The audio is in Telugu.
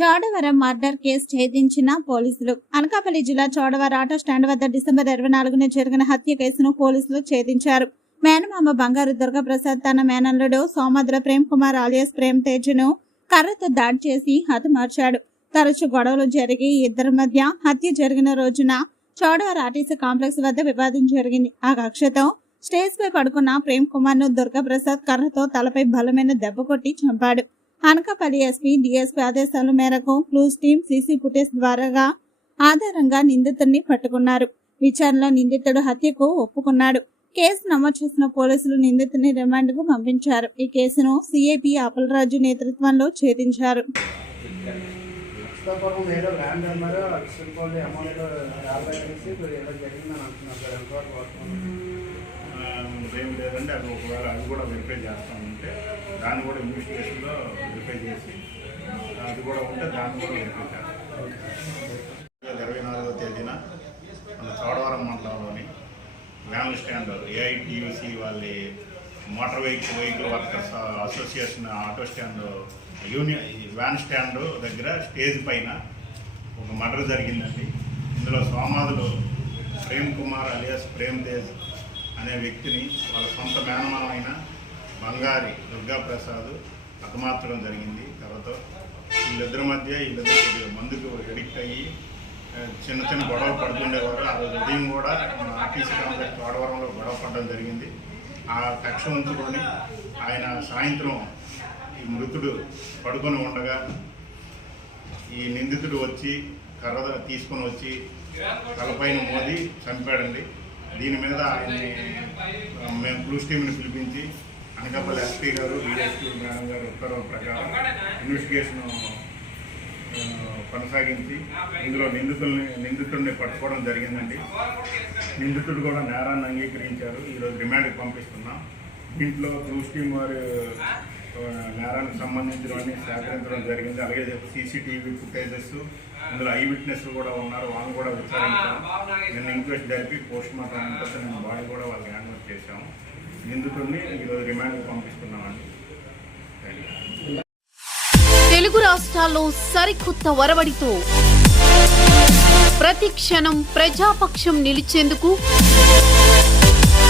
చోడవరం మర్డర్ కేసు ఛేదించిన పోలీసులు. అనకాపల్లి జిల్లా చోడవరం ఆటో స్టాండ్ వద్ద డిసెంబర్ ఇరవై నాలుగున జరిగిన హత్య కేసును పోలీసులు ఛేదించారు. మేనమామ బంగారు దుర్గప్రసాద్ తన మేనల్లుడు సోమద్ర ప్రేమ్ కుమార్ ఆలియాస్ ప్రేమ్ తేజ్ను కర్రతో దాడి చేసి హతమార్చాడు తరచు గొడవలు జరిగి ఇద్దరి మధ్య హత్య జరిగిన రోజున చోడవరం ఆర్టీసీ కాంప్లెక్స్ వద్ద వివాదం జరిగింది. ఆ కక్షతో స్టేజ్ పై పడుకున్న ప్రేమ్ కుమార్ను దుర్గాప్రసాద్ కర్రతో తలపై బలమైన దెబ్బ కొట్టి చంపాడు. అనకాపల్లి ఎస్పీ డిఎస్పీ ఆదేశాల మేరకు క్లూస్ టీమ్ సీసీ ఫుటేజ్ ద్వారాగా ఆధారంగా నిందితుడిని పట్టుకున్నారు. విచారణలో నిందితుడు హత్యకు ఒప్పుకున్నాడు. కేసు నమోదు చేసిన పోలీసులు నిందితుడిని రిమాండ్కు పంపించారు. ఈ కేసును సిఐపి అప్పలరాజు నేతృత్వంలో ఛేదించారు. ఏం లేదంటే అది ఒకవేళ అది కూడా వెరిఫై చేస్తామంటే దాన్ని కూడా ఇన్వెస్టిగేషన్లో వెరిఫై చేసి అది కూడా ఉంటే దాన్ని కూడా వెరిఫై చేస్తాం. ఇరవై నాలుగో తేదీన మన చోడవరం మండలంలోని వ్యాన్ స్టాండ్ ఏఐటియుసి వాళ్ళ motor vehicle vehicle workers association auto stand union ఈ వ్యాన్ స్టాండ్ దగ్గర స్టేజ్ పైన ఒక మర్డర్ జరిగిందండి. ఇందులో సోమాదులు ప్రేమ్ కుమార్ అలియాస్ ప్రేమ్ తేజ్ అనే వ్యక్తిని వాళ్ళ సొంత మేనమానమైన బంగారి దుర్గాప్రసాద్ హతమార్చడం జరిగింది. తర్వాత వీళ్ళిద్దరి మధ్య వీళ్ళిద్దరు మందుకు ఎడిక్ట్ అయ్యి చిన్న చిన్న గొడవ పడుతుండేవారు. ఆ ఉదయం కూడా మన ఆర్టీసీ కాంప్లెక్స్ తోడవరంలో గొడవ పడడం జరిగింది. ఆ కక్ష ఉంచుకొని ఆయన సాయంత్రం ఈ మృతుడు పడుకొని ఉండగా ఈ నిందితుడు వచ్చి కర్ర తీసుకొని వచ్చి తలపైన మోది చంపాడండి. దీని మీద ఆయన్ని మేము బ్లూ టీంని పిలిపించి అనకాపల్లి ఎస్పీ గారు డిఎస్పీ మేడం గారు ఉత్తర్వుల ప్రకారం ఇన్వెస్టిగేషన్ కొనసాగించి ఇందులో నిందితుల్ని నిందితుడిని పట్టుకోవడం జరిగిందండి. నిందితుడు కూడా నేరాన్ని అంగీకరించారు. ఈరోజు రిమాండ్కి పంపిస్తున్నాం. దీంట్లో క్లూస్ వారు నేరానికి సంబంధించినవన్నీ సేకరించడం జరిగింది. అలాగే సీసీటీవీ ఫుటేజెస్ అందులో ఐ విట్నెస్ కూడా ఉన్నారు. వాళ్ళని కూడా విచారించాం. నిన్న ఇంక్వెస్ట్ జరిపి పోస్ట్ మార్టం కోసం నేను బాడీ కూడా వాళ్ళకి హ్యాండ్ ఓవర్ చేశాము. నిందితుడిని ఈరోజు రిమాండ్కి పంపిస్తున్నామండి. తెలుగు రాష్ట్రాల్లో సరికొత్త వరవడితో ప్రతి క్షణం ప్రజాపక్షం నిలిచేందుకు